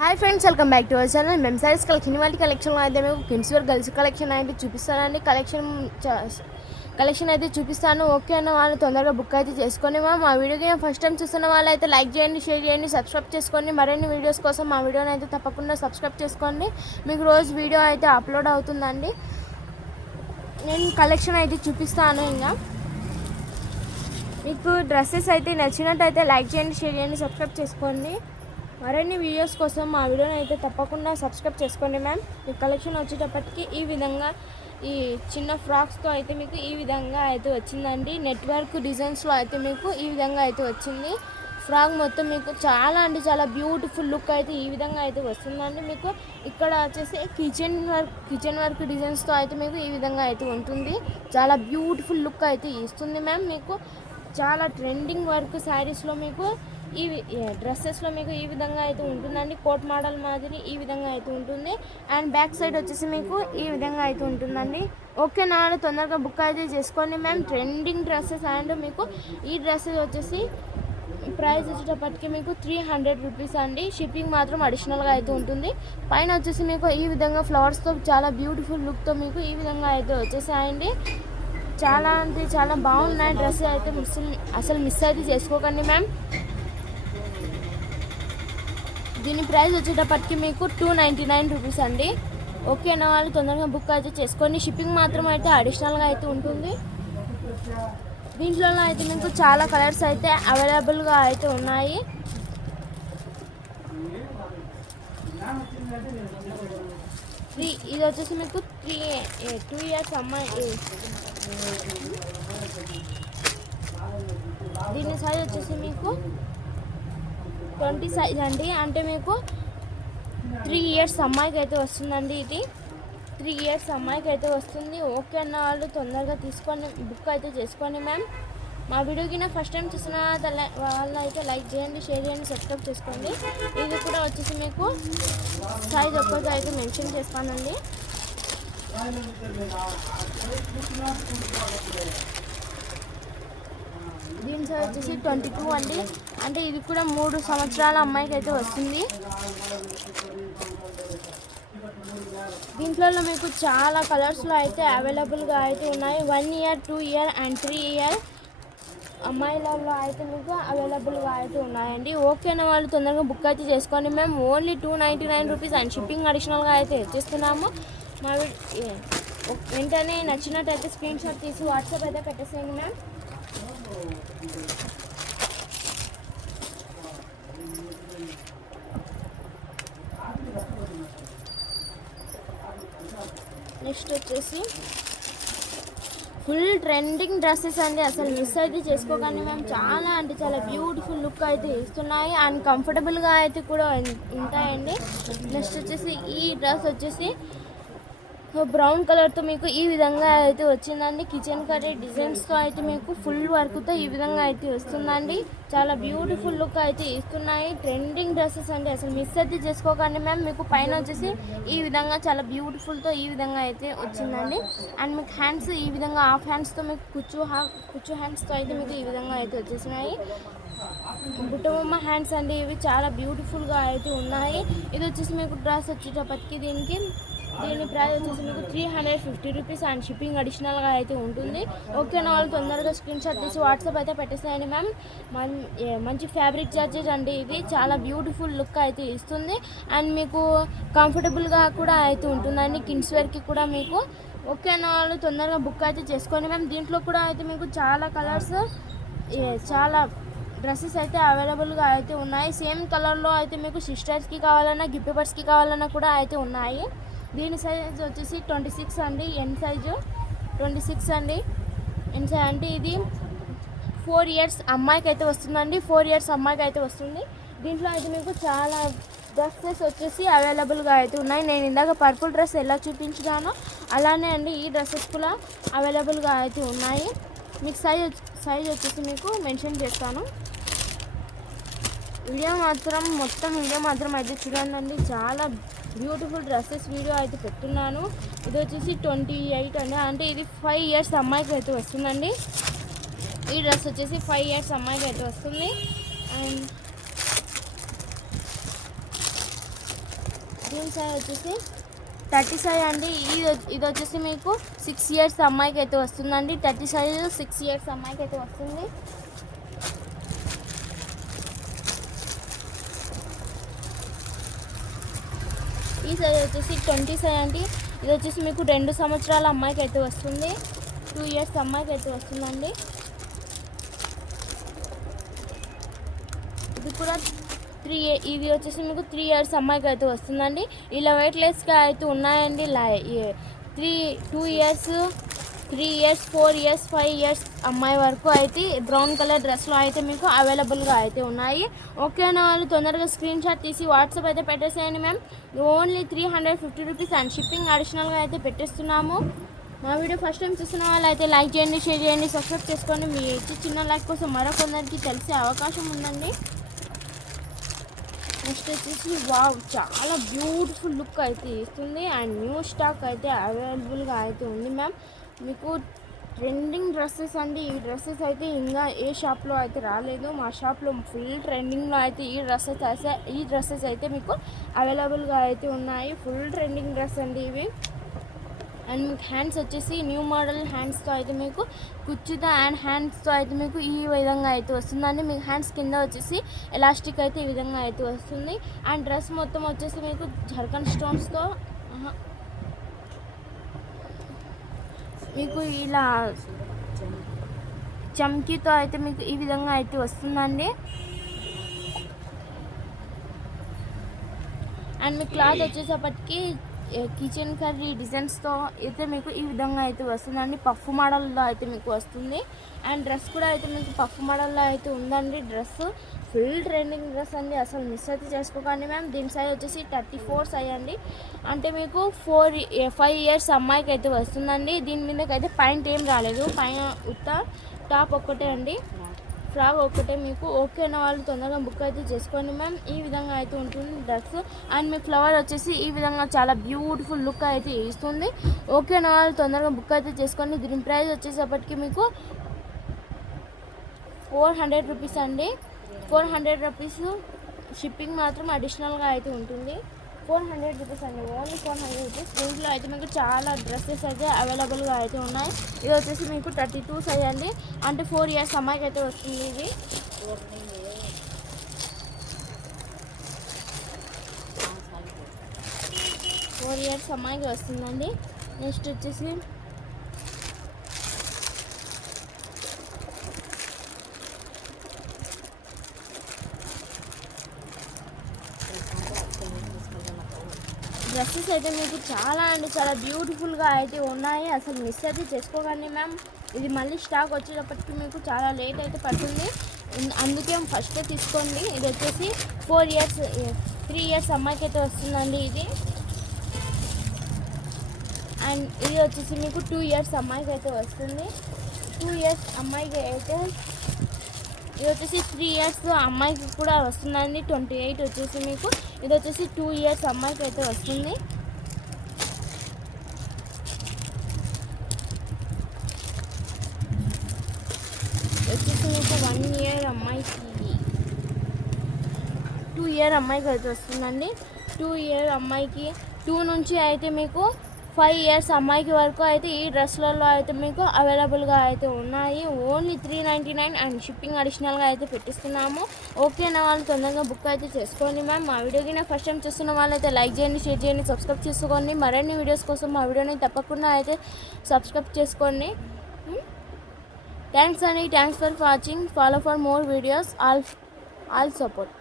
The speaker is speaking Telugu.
Hi friends, welcome back to our channel. మేము సారీస్ కలెక్షన్లో అయితే మేము కిడ్స్ వేర్ గర్ల్స్ కలెక్షన్ అయితే చూపిస్తానండి. కలెక్షన్ అయితే చూపిస్తాను. ఓకే అన్న వాళ్ళు తొందరగా బుక్ అయితే చేసుకోండి. మా వీడియోకి ఫస్ట్ టైం చూస్తున్న వాళ్ళు అయితే లైక్ చేయండి, షేర్ చేయండి, సబ్స్క్రైబ్ చేసుకోండి. మరిన్ని వీడియోస్ కోసం మా వీడియోని అయితే తప్పకుండా సబ్స్క్రైబ్ చేసుకోండి. మీకు రోజు వీడియో అయితే అప్లోడ్ అవుతుందండి. నేను కలెక్షన్ అయితే చూపిస్తాను. ఇంకా మీకు డ్రెస్సెస్ అయితే నచ్చినట్టయితే లైక్ చేయండి, షేర్ చేయండి, సబ్స్క్రైబ్ చేసుకోండి. మరిన్ని వీడియోస్ కోసం మా వీడియోని అయితే తప్పకుండా సబ్స్క్రైబ్ చేసుకోండి. మ్యామ్ మీ కలెక్షన్ వచ్చేటప్పటికి ఈ విధంగా ఈ చిన్న ఫ్రాక్స్తో అయితే మీకు ఈ విధంగా అయితే వచ్చిందండి. నెట్వర్క్ డిజైన్స్లో అయితే మీకు ఈ విధంగా అయితే వచ్చింది. ఫ్రాక్ మొత్తం మీకు చాలా చాలా బ్యూటిఫుల్ లుక్ అయితే ఈ విధంగా అయితే వస్తుందండి. మీకు ఇక్కడ వచ్చేసి కిచెన్ వర్క్ డిజైన్స్తో అయితే మీకు ఈ విధంగా అయితే ఉంటుంది. చాలా బ్యూటిఫుల్ లుక్ అయితే ఇస్తుంది మ్యామ్. మీకు చాలా ట్రెండింగ్ వర్క్ శారీస్లో మీకు ఈ డ్రెస్సెస్లో మీకు ఈ విధంగా అయితే ఉంటుందండి. కోట్ మోడల్ మాదిరి ఈ విధంగా అయితే ఉంటుంది. అండ్ బ్యాక్ సైడ్ వచ్చేసి మీకు ఈ విధంగా అయితే ఉంటుందండి. ఓకే నా తొందరగా బుక్ అయితే చేసుకోండి మ్యామ్. ట్రెండింగ్ డ్రెస్సెస్ అండ్ మీకు ఈ డ్రెస్సెస్ వచ్చేసి ప్రైస్ వచ్చేటప్పటికి మీకు 300 రూపీస్ అండి. షిప్పింగ్ మాత్రం అడిషనల్గా అయితే ఉంటుంది. పైన వచ్చేసి మీకు ఈ విధంగా ఫ్లవర్స్తో చాలా బ్యూటిఫుల్ లుక్తో మీకు ఈ విధంగా అయితే వచ్చేసాయండి. చాలా అంటే చాలా బాగున్నాయి డ్రెస్ అయితే. అసలు మిస్ అయితే చేసుకోకండి మ్యామ్. దీని ప్రైస్ వచ్చేటప్పటికి మీకు 299 రూపీస్ అండి. ఓకే అన్న వాళ్ళు తొందరగా బుక్ అయితే చేసుకోండి. షిప్పింగ్ మాత్రం అయితే అడిషనల్గా అయితే ఉంటుంది. దీంట్లో అయితే మీకు చాలా కలర్స్ అయితే అవైలబుల్గా అయితే ఉన్నాయి. ఇది వచ్చేసి మీకు 2 ఇయర్స్ అమ్మాయి. దీని సైజ్ వచ్చేసి మీకు 20 సైజ్ అండి. అంటే మీకు 3 ఇయర్స్ అమ్మాయికి అయితే వస్తుందండి. ఇది 3 ఇయర్స్ అమ్మాయికి అయితే వస్తుంది. ఓకే అన్న వాళ్ళు తొందరగా తీసుకొని బుక్ అయితే చేసుకోండి మ్యామ్. మా వీడియోకి ఫస్ట్ టైం చూసిన వాళ్ళు అయితే లైక్ చేయండి, షేర్ చేయండి, సబ్స్క్రైబ్ చేసుకోండి. ఇది కూడా వచ్చేసి మీకు సైజ్ ఒక్కటి అయితే మెన్షన్ చేస్తానండి. దీని సైజ్ వచ్చేసి 22 అండి. అంటే ఇది కూడా 3 సంవత్సరాల అమ్మాయికి అయితే వస్తుంది. దీంట్లో మీకు చాలా కలర్స్లో అయితే అవైలబుల్గా అయితే ఉన్నాయి. 1 ఇయర్, 2 ఇయర్ అండ్ 3 ఇయర్ అమ్మాయిలలో అయితే మీకు అవైలబుల్గా అయితే ఉన్నాయండి. ఓకేనా వాళ్ళు తొందరగా బుక్ అయితే చేసుకోండి మేము. ఓన్లీ 299 రూపీస్ అండ్ షిప్పింగ్ అడిషనల్గా అయితే ఇచ్చేస్తున్నాము. మా వెంటనే నచ్చినట్టయితే స్క్రీన్ షాట్ తీసి వాట్సాప్ అయితే పెట్టేసేయండి మ్యామ్. నెక్స్ట్ వచ్చేసి ఫుల్ ట్రెండింగ్ డ్రెస్సెస్ అండి. అసలు మిస్ అయితే చేసుకోకండి మ్యామ్. చాలా అంటే చాలా బ్యూటిఫుల్ లుక్ అయితే ఇస్తున్నాయి అండ్ కంఫర్టబుల్గా అయితే కూడా ఉంటాయండి. నెక్స్ట్ వచ్చేసి ఈ డ్రెస్ వచ్చేసి బ్రౌన్ కలర్తో మీకు ఈ విధంగా అయితే వచ్చిందండి. కిచెన్ కర్రీ డిజైన్స్తో అయితే మీకు ఫుల్ వర్క్తో ఈ విధంగా అయితే వస్తుందండి. చాలా బ్యూటిఫుల్ లుక్ అయితే ఇస్తున్నాయి. ట్రెండింగ్ డ్రెస్సెస్ అండి. అసలు మిస్ అయితే చేసుకోకండి మ్యామ్. మీకు పైన వచ్చేసి ఈ విధంగా చాలా బ్యూటిఫుల్తో ఈ విధంగా అయితే వచ్చిందండి. అండ్ మీకు హ్యాండ్స్ ఈ విధంగా హాఫ్ హ్యాండ్స్తో మీకు కుచ్చు హ్యాండ్స్తో అయితే మీకు ఈ విధంగా అయితే వచ్చేసినాయి. బుట్టబొమ్మ హ్యాండ్స్ అండి. ఇవి చాలా బ్యూటిఫుల్గా అయితే ఉన్నాయి. ఇది వచ్చేసి మీకు డ్రెస్ వచ్చేటప్పటికి దీని ప్రైస్ వచ్చేసి మీకు 350 రూపీస్ అండ్ షిప్పింగ్ అడిషనల్గా అయితే ఉంటుంది. ఓకే నా వాళ్ళు తొందరగా స్క్రీన్ షాట్ తీసి వాట్సాప్ అయితే పెట్టేస్తాయండి మ్యామ్. మంచి ఫ్యాబ్రిక్ జార్జెట్ అండి. ఇది చాలా బ్యూటిఫుల్ లుక్ అయితే ఇస్తుంది అండ్ మీకు కంఫర్టబుల్గా కూడా అయితే ఉంటుందండి. కిడ్స్ వేర్కి కూడా మీకు. ఓకే అన్న వాళ్ళు తొందరగా బుక్ అయితే చేసుకోండి మ్యామ్. దీంట్లో కూడా అయితే మీకు చాలా కలర్స్ చాలా డ్రెస్సెస్ అయితే అవైలబుల్గా అయితే ఉన్నాయి. సేమ్ కలర్లో అయితే మీకు సిస్టర్స్కి కావాలన్నా గిఫ్ట్ పేపర్స్కి కావాలన్నా కూడా అయితే ఉన్నాయి. దీని సైజ్ వచ్చేసి 26 అండి. ఎన్ సైజు 26 అండి. ఎన్ సైజ్ అంటే ఇది 4 ఇయర్స్ అమ్మాయికి అయితే వస్తుందండి. 4 ఇయర్స్ అమ్మాయికి అయితే వస్తుంది. దీంట్లో అయితే మీకు చాలా డ్రెస్సెస్ వచ్చేసి అవైలబుల్గా అయితే ఉన్నాయి. నేను ఇందాక పర్పుల్ డ్రెస్ ఎలా చూపించానో అలానే అండి ఈ డ్రెస్సెస్ కూడా అవైలబుల్గా అయితే ఉన్నాయి. మీకు సైజ్ వచ్చేసి మీకు మెన్షన్ చేస్తాను. మొత్తం వీడియో మాత్రం అయితే చూడండి. చాలా బ్యూటిఫుల్ డ్రెస్సెస్ వీడియో అయితే పెట్టున్నాను. ఇది వచ్చేసి 28 అండి. అంటే ఇది 5 ఇయర్స్ అమ్మాయికి అయితే వస్తుందండి. ఈ డ్రెస్ వచ్చేసి 5 ఇయర్స్ అమ్మాయికి అయితే వస్తుంది. అండ్ దీని సైజ్ వచ్చేసి 35 అండి. ఇది వచ్చేసి మీకు 6 ఇయర్స్ అమ్మాయికి అయితే వస్తుందండి. 30 సైజ్ 6 ఇయర్స్ అమ్మాయికి అయితే వస్తుంది. ఈ సైజ్ వచ్చేసి 20 సైజ్ అండి. ఇది వచ్చేసి మీకు 2 సంవత్సరాల అమ్మాయికి అయితే వస్తుంది. 2 ఇయర్స్ అమ్మాయికి అయితే వస్తుందండి. ఇది కూడా ఇది వచ్చేసి మీకు 3 ఇయర్స్ అమ్మాయికి అయితే వస్తుందండి. ఇలా వెయిట్లెస్గా అయితే ఉన్నాయండి. 2 ఇయర్స్ 3 ఇయర్స్ 4 ఇయర్స్ 5 ఇయర్స్ అమ్మాయి వరకు అయితే బ్రౌన్ కలర్ డ్రెస్లో అయితే మీకు అవైలబుల్గా అయితే ఉన్నాయి. ఓకేనా వాళ్ళు తొందరగా స్క్రీన్ షాట్ తీసి వాట్సాప్ అయితే పెట్టేసేయండి ma'am. Only 350 rupees and shipping అడిషనల్గా అయితే పెట్టేస్తున్నాము. మా వీడియో ఫస్ట్ టైం చూస్తున్న వాళ్ళు అయితే లైక్ చేయండి, షేర్ చేయండి, సబ్స్క్రైబ్ చేసుకోండి. మీ చిన్న లైక్ కోసం మరొకొందరికి తెలిసే అవకాశం ఉందండి. నెక్స్ట్ వచ్చేసి వావ్, చాలా బ్యూటిఫుల్ లుక్ అయితే ఇస్తుంది అండ్ న్యూ స్టాక్ అయితే అవైలబుల్గా అయితే ఉంది మ్యామ్. మీకు ట్రెండింగ్ డ్రెస్సెస్ అండి. ఈ డ్రెస్సెస్ అయితే ఇంకా ఏ షాప్లో అయితే రాలేదు. మా షాప్లో ఫుల్ ట్రెండింగ్లో అయితే ఈ డ్రెస్సెస్ అయితే మీకు అవైలబుల్గా అయితే ఉన్నాయి. ఫుల్ ట్రెండింగ్ డ్రెస్ అండి ఇవి. అండ్ మీకు హ్యాండ్స్ వచ్చేసి న్యూ మోడల్ హ్యాండ్స్తో అయితే మీకు కుర్చీతో అండ్ హ్యాండ్స్తో అయితే మీకు ఈ విధంగా అయితే వస్తుందండి. మీకు హ్యాండ్స్ కింద వచ్చేసి ఎలాస్టిక్ అయితే ఈ విధంగా అయితే వస్తుంది. అండ్ డ్రెస్ మొత్తం వచ్చేసి మీకు జర్కన్ స్టోన్స్తో మీకు ఇలా చమ్కీతో అయితే మీకు ఈ విధంగా అయితే వస్తుందండి. అండ్ మీ క్లాత్ వచ్చేసప్పటికి కిచెన్ కర్రీ డిజైన్స్తో అయితే మీకు ఈ విధంగా అయితే వస్తుందండి. పఫ్ మోడల్లో అయితే మీకు వస్తుంది. అండ్ డ్రెస్ కూడా అయితే మీకు పఫ్ మోడల్లో అయితే ఉందండి. డ్రెస్ ఫుల్ ట్రెండింగ్ డ్రెస్ అండి, అసలు మిస్ అయితే చేసుకోకండి మ్యామ్. దీని సైజ్ వచ్చేసి 34 సైజ్ అండి. అంటే మీకు 5 ఇయర్స్ అమ్మాయికి అయితే వస్తుందండి. దీని మీదకి అయితే పాయింట్ ఏం రాలేదు, పైన ఉత్త టాప్ ఒక్కటే అండి, ఫ్రాక్ ఒక్కటే. మీకు ఓకేనా వాళ్ళు తొందరగా బుక్ అయితే చేసుకోండి మ్యామ్. ఈ విధంగా అయితే ఉంటుంది డ్రెస్. అండ్ మీ ఫ్లవర్ వచ్చేసి ఈ విధంగా చాలా బ్యూటిఫుల్ లుక్ అయితే ఇస్తుంది. ఓకేనా వాళ్ళు తొందరగా బుక్ అయితే చేసుకోండి. దీని ప్రైస్ వచ్చేసప్పటికి మీకు 400 రూపీస్ అండి. 400 రూపీస్ షిప్పింగ్ మాత్రం అడిషనల్గా అయితే ఉంటుంది. 400 రూపీస్ అండి, ఓన్లీ 400 రూపీస్. దీంట్లో అయితే మీకు చాలా డ్రెస్సెస్ అయితే అవైలబుల్గా అయితే ఉన్నాయి. ఇది వచ్చేసి మీకు 32 సైజ్ అండి. అంటే 4 ఇయర్స్ అమ్మాయికి అయితే వస్తుంది. ఇది 4 ఇయర్స్ అమ్మాయికి వస్తుందండి. నెక్స్ట్ వచ్చేసి డ్రెస్సెస్ అయితే మీకు చాలా అంటే చాలా బ్యూటిఫుల్గా అయితే ఉన్నాయి. అసలు మిస్ అయితే చేసుకోకండి మ్యామ్. ఇది మళ్ళీ స్టాక్ వచ్చేటప్పటికి మీకు చాలా లేట్ అయితే పడుతుంది, అందుకే ఫస్టే తీసుకోండి. ఇది వచ్చేసి 3 ఇయర్స్ అమ్మాయికి అయితే వస్తుందండి ఇది. అండ్ ఇది వచ్చేసి మీకు 2 ఇయర్స్ అమ్మాయికి అయితే వస్తుంది. 2 ఇయర్స్ అమ్మాయికి అయితే ఇది వచ్చేసి 3 ఇయర్స్ అమ్మాయికి కూడా వస్తుందండి. 28 వచ్చేసి మీకు ఇది వచ్చేసి 2 ఇయర్స్ అమ్మాయికి అయితే వస్తుంది. వచ్చేసి మీకు 1 ఇయర్ అమ్మాయికి 2 ఇయర్ అమ్మాయికి అయితే వస్తుందండి. 2 ఇయర్ అమ్మాయికి 2 నుంచి అయితే మీకు 5 ఇయర్స్ అమ్మాయికి వరకు అయితే ఈ డ్రెస్లలో అయితే మీకు అవైలబుల్గా అయితే ఉన్నాయి. ఓన్లీ 399 అండ్ షిప్పింగ్ అడిషనల్గా అయితే పెట్టిస్తున్నాము. ఓకేనా వాళ్ళు తొందరగా బుక్ అయితే చేసుకోండి మ్యామ్. మా వీడియోకి నా ఫస్ట్ టైం చూస్తున్న వాళ్ళైతే లైక్ చేయండి, షేర్ చేయండి, సబ్స్క్రైబ్ చేసుకోండి. మరిన్ని వీడియోస్ కోసం మా వీడియోని తప్పకుండా అయితే సబ్స్క్రైబ్ చేసుకోండి. థ్యాంక్స్ అండి, thanks for watching. Follow for more videos. All support.